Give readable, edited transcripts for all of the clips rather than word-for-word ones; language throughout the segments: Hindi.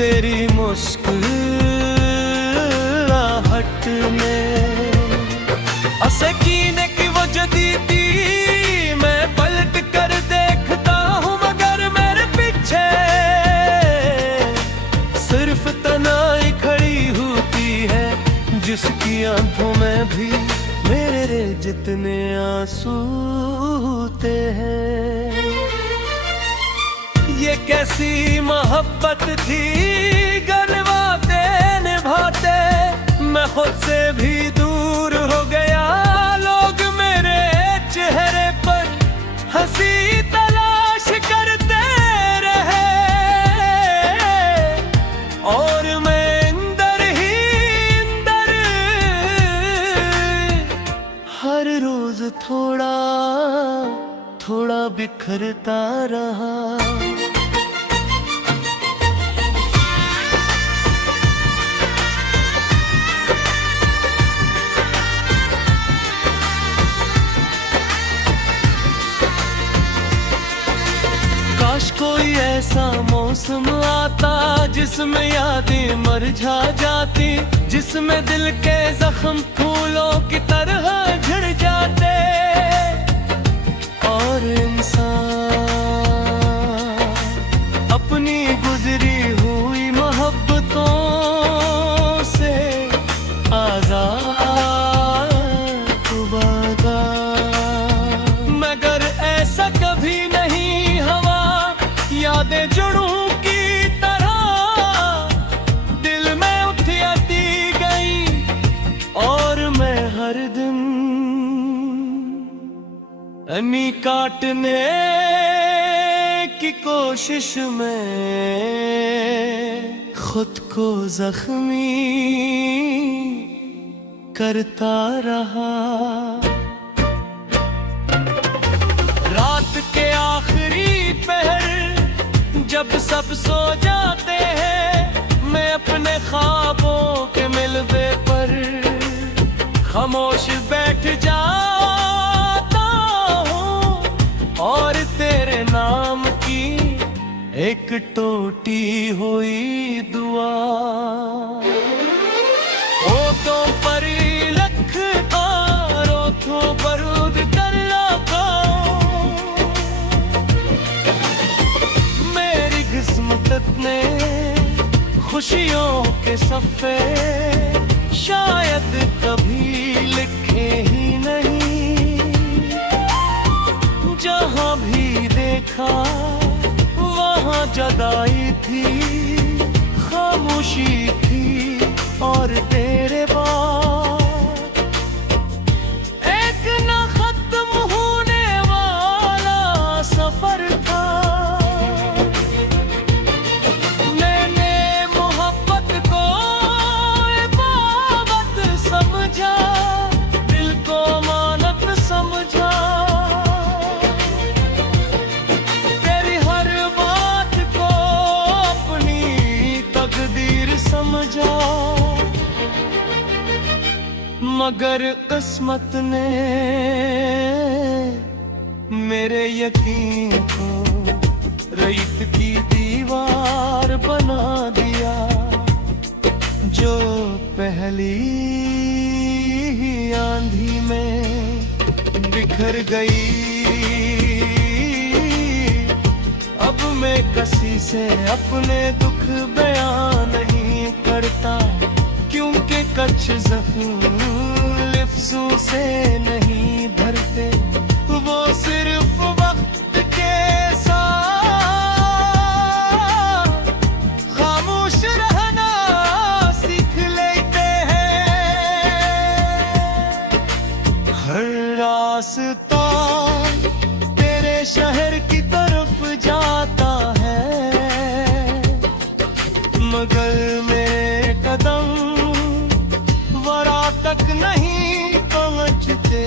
तेरी मुस्कुराहट ने सीने की वजह दी थी। मैं पलट कर देखता हूँ मगर मेरे पीछे सिर्फ तन्हाई खड़ी होती है, जिसकी आंखों में भी मेरे जितने आंसू होते हैं। ये कैसी मोहब्बत थी गलवाते निभाते, मैं खुद से भी दूर हो गया। लोग मेरे चेहरे पर हंसी तलाश करते रहे और मैं अंदर ही अंदर हर रोज थोड़ा थोड़ा बिखरता रहा। काश कोई ऐसा मौसम आता जिसमें यादें मरझा जाती, जिसमें दिल के जख्म फूलों की तरह झड़ जाते और इंसान अपनी गुजरी हुई मोहब्बतों से आजाद हुआ। मगर ऐसा कभी नहीं हवा, यादें जुड़ूं की तरह दिल में उठती गई और मैं हर दिन अनी काटने की कोशिश में खुद को जख्मी करता रहा। रात के आखिरी पहर जब सब सो जाते हैं, मैं अपने ख्वाबों के मिलबे पर खामोश बैठ जाता हूँ और तेरे नाम की एक टूटी हुई दुआ होठों पर लिखता, होठों पर उद कर लाता। मेरी किस्मत ने खुशियों के सफ़े शायद कभी लिखे ही नहीं। जहाँ भी देखा वहाँ जुदाई थी, खामोशी थी और तेरे बाद एक न खत्म होने वाला सफर था। मैंने मोहब्बत को इबादत समझा, दिल को मानत समझा, तेरी हर बात को अपनी तकदीर समझा। मगर किस्मत ने मेरे यकीन को रेत की दीवार बना दिया, जो पहली ही आंधी में बिखर गई। अब मैं किसी से अपने दुख बयां नहीं करता, क्योंकि कुछ ज़ख्म लफ्ज़ों से नहीं भरते, वो सिर्फ वक्त के साथ खामोश रहना सीख लेते हैं। हर रास्ता तेरे शहर की तरफ जाता है, मगर मेरे कदम वरा तक नहीं पहुँचते।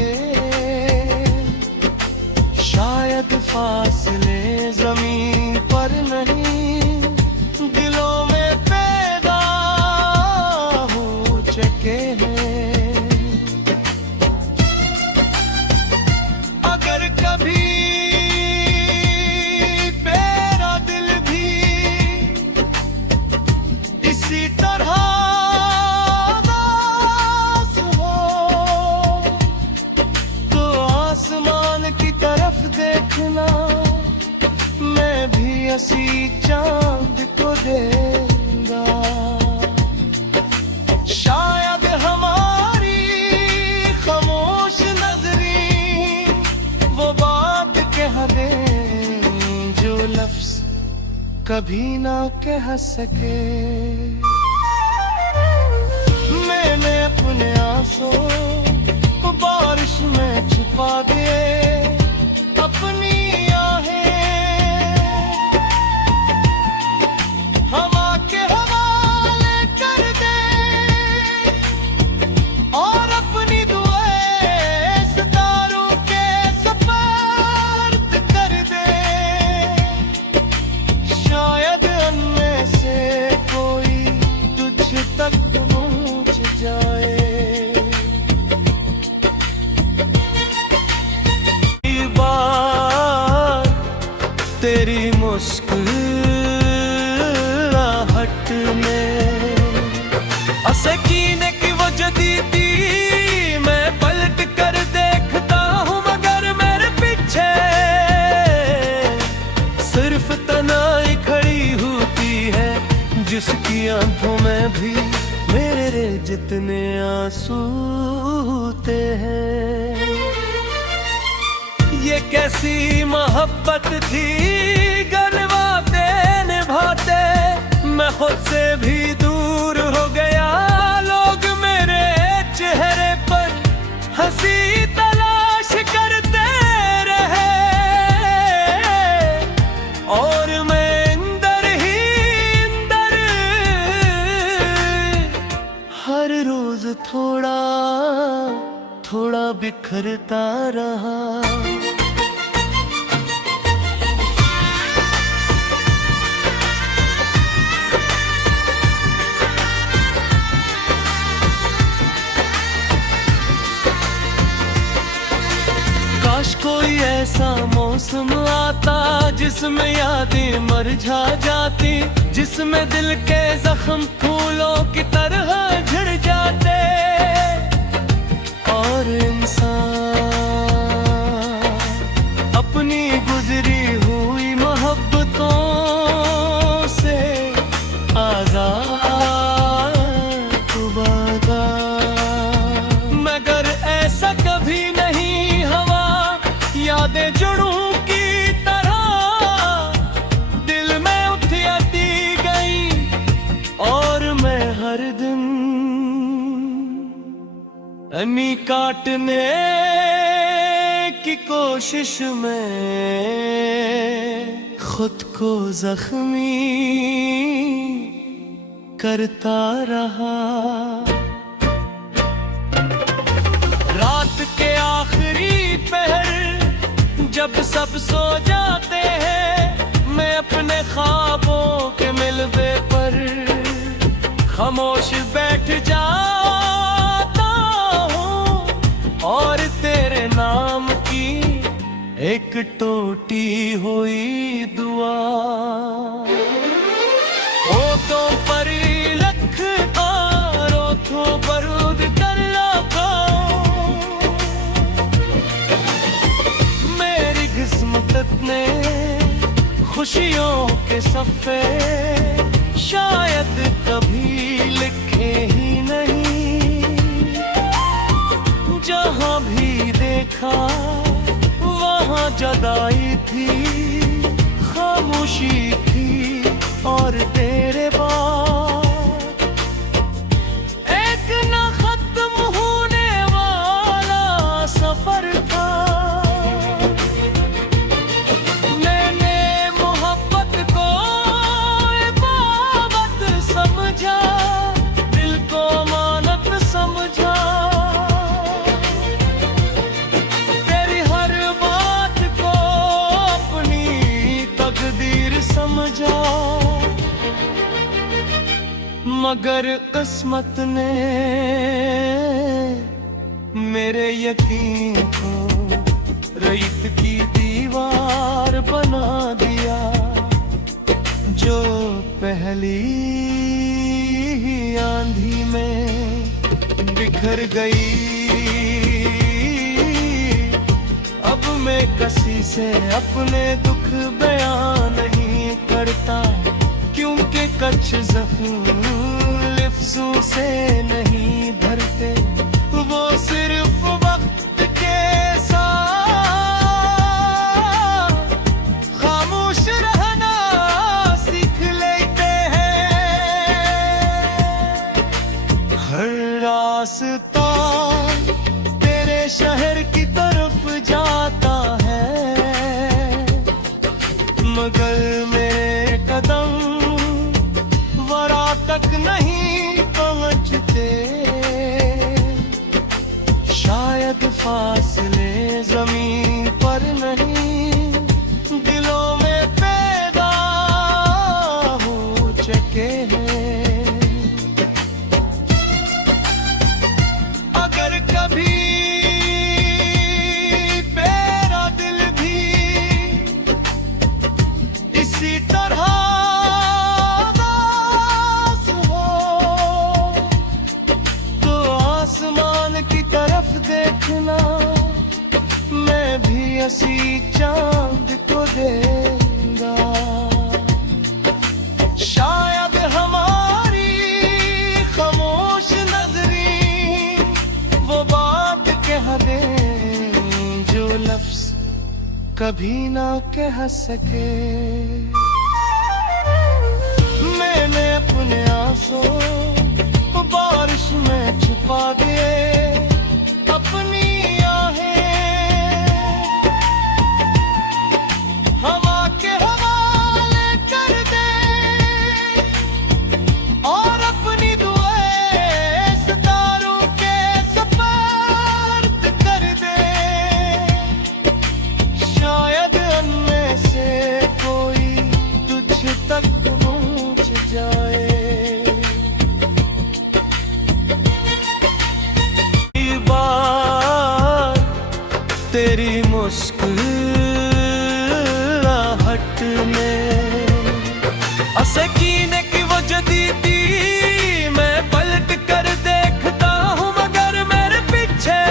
शायद असी चांद को देगा। शायद हमारी खामोश नजरी वो बात कह दे जो लफ्ज कभी ना कह सके। मैंने अपने आंसू बारिश में छुपा दिए, अपनी आहें हवा के हवाले कर दे और अपनी दुआएं सितारों के सुपुर्द कर दे। शायद उनमें से कोई तुझ तक पहुंच जाए। तेरी मुस्कुराहट में असीने की वजह दी थी। मैं पलट कर देखता हूँ मगर मेरे पीछे सिर्फ तन्हाई खड़ी होती है, जिसकी आंखों में भी मेरे जितने आंसू होते हैं। ये कैसी मोहब्बत थी गलवाते निभाते, मैं खुद से भी दूर हो गया। लोग मेरे चेहरे पर हंसी तलाश करते रहे और मैं अंदर ही अंदर हर रोज थोड़ा थोड़ा बिखरता रहा। काश कोई ऐसा मौसम आता जिसमें यादें मरझा जाती, जिसमें दिल के जख्म फूलों की तरह झड़ जाते और इंसान अपनी गुजरी हुई मोहब्बतों से आजाद खुबादा। मगर ऐसा कभी नहीं हवा यादें जुड़ूं की तरह दिल में उठती गई और मैं हर दिन अनी काटने की कोशिश में खुद को जख्मी करता रहा। रात के आखिरी पहर जब सब सो जाते हैं, मैं अपने ख्वाबों के मिलबे पर खामोश बैठ जाता हूँ और तेरे नाम की एक टूटी हुई दुआ होठों पर लख आरो तो बरूद कर लाखों। किस्मत ने खुशियों के सफ़े शायद कभी लिखे ही नहीं। जहाँ भी देखा वहाँ जुदाई थी, खामोशी थी और तेरे बाद एक न खत्म होने वाला सफर था। मगर किस्मत ने मेरे यकीन को रेत की दीवार बना दिया, जो पहली ही आंधी में बिखर गई। अब मैं किसी से अपने दुख बयां नहीं कुछ जख्म लफ्जों से नहीं भरते, वो सिर्फ वक्त के साथ खामोश रहना सीख लेते हैं। हर रास्ता तेरे शहर की तरफ जाता है, मगर मेरे कदम वरा तक नहीं पहुंचते। शायद फासले जमीन पर नहीं, दिलों में पैदा हो चुके हैं। अगर कभी मेरा दिल भी इसी तरह उदास हो, तो आसमान की तरफ देखना, मैं भी हंसी चांद को देगा। शायद हमारी खामोश नजरी वो बात कह दे जो लफ्ज कभी ना कह सके। मैंने अपने आंसू बारिश में छुपा दिए, अपनी आहें हवा के हवाले कर दे, और अपनी दुआएं सितारों के सुपुर्द कर दे। शायद उनमें से कोई तुझ तक पहुंच जाए। तेरी मुस्कुराहट में असकीने की वो जदीदी, मैं पलट कर देखता हूँ मगर मेरे पीछे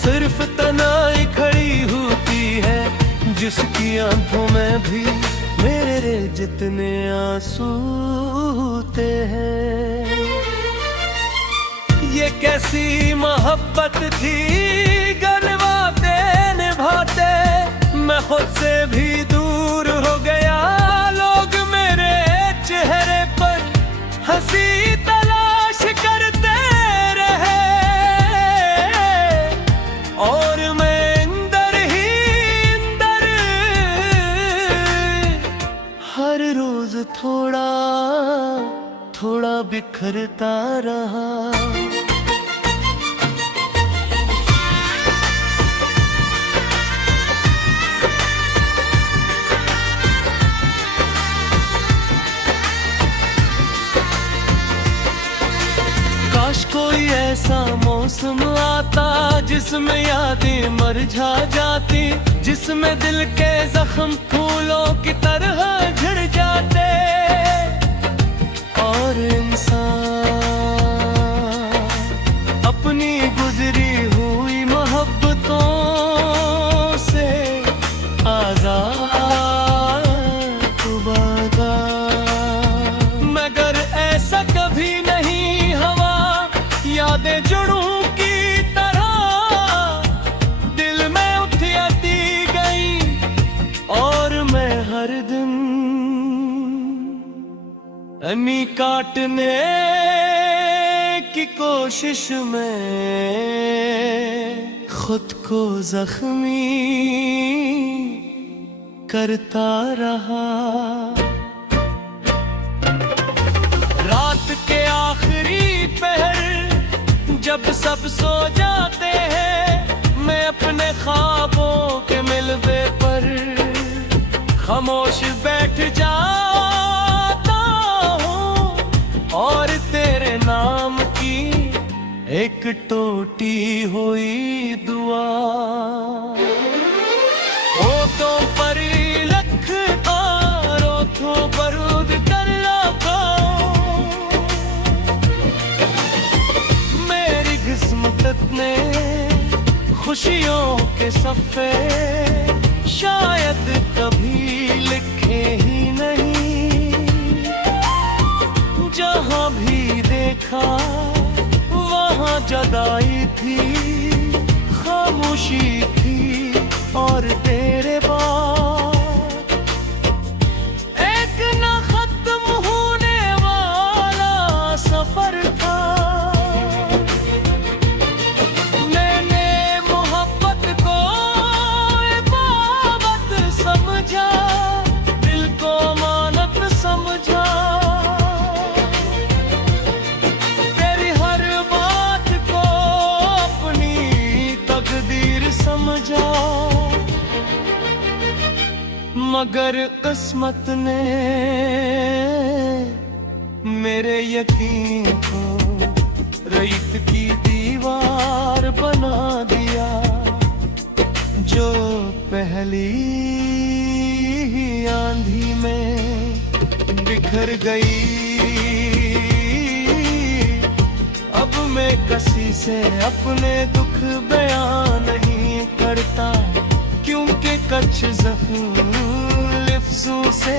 सिर्फ तन्हाई खड़ी होती है, जिसकी आंखों में भी मेरे जितने आंसू होते हैं। ये कैसी मोहब्बत थी गलवाते निभाते, मैं खुद से भी दूर हो गया। लोग मेरे चेहरे पर हंसी तलाश करते रहे, और मैं अंदर ही अंदर हर रोज थोड़ा थोड़ा बिखरता रहा। काश कोई ऐसा मौसम आता जिसमें यादें मरझा जाती, जिसमें दिल के जख्म फूलों की तरह झड़ जाते, और इंसान अपनी गुजरी हुई मोहब्बतों से आजाद खुबादा। मगर ऐसा कभी नहीं हवा, यादें जुड़ूं की तरह दिल में उठती गई, और मैं हर दिन अनी काटने की कोशिश में खुद को जख्मी करता रहा। रात के आखिरी पहर जब सब सो जाते हैं, मैं अपने ख्वाबों के मिलबे पर खामोश बैठ जाता हूँ, और तेरे नाम की एक टूटी हुई दुआ होठों पर लख तारों तो बरूद कर लाखों। मेरी किस्मत ने खुशियों के सफ़े शायद कभी लिखे ही नहीं, खामोशी थी और तेरे बाद एक ना खत्म होने वाला सफर था। मैंने मोहब्बत को इबादत समझा, दिल को मानत समझा, तेरी हर बात को अपनी तकदीर समझा। मगर किस्मत ने मेरे यकीन को रेत की दीवार बना दिया, जो पहली ही आंधी में बिखर गई। अब मैं किसी से अपने दुख बयान नहीं करता, क्योंकि कुछ ज़ख्म लफ्ज़ों से